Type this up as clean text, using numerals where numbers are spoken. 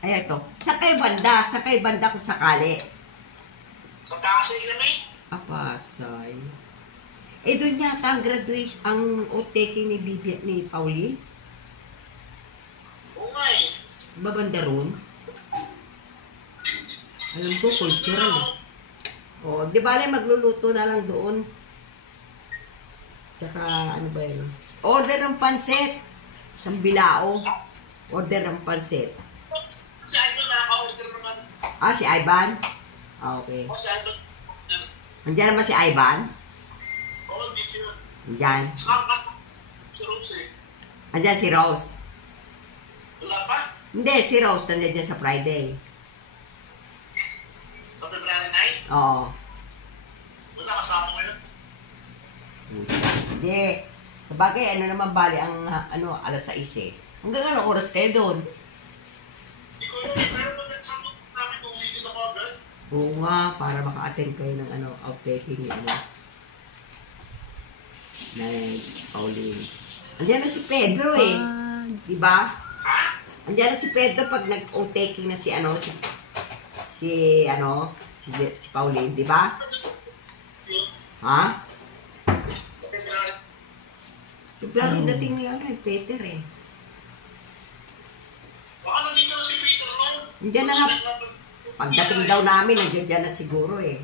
Ay, ito. Sa kay banda kung sakali. Sa Pasay kami. Pasay. Eh, doon yata ang graduation, ang taking ni Bibi, ni Pauline. Oo nga eh. Babanda ron. Alam ko, cultural eh. O, di ba magluluto na lang doon. Tsaka, ano ba yun? Order ng pansit. Isang bilao. Order ng pansit. Si Ivan nakaka-order naman. Si Ivan? Okay. O si Ivan. Andiyan naman si Ivan? Oo, dito yun. Andiyan. Saka si Rose eh. Andiyan si Rose. Wala pa? Hindi, si Rose nandiyan dyan sa Friday. Sa February 9? Oo. Wala kasama ko yun. Hindi. Sabagay, ano naman bali ang alas 6 eh. Hanggang anong oras kayo doon? Hindi ko yun. Pero pag-nagsama namin tumigil ako agad. Oo nga, para maka-attend kayo ng outtaking ni Pauline. Andiyan na si Pedro eh. Diba? Andiyan na si Pedro pag nag-outtaking na si Pauline, diba? Ha? Sa February. February dating niya Peter eh. Baka nandito na si Peter lang. Andiyan na nga. Pagdating daw namin, nandiyan na siguro eh.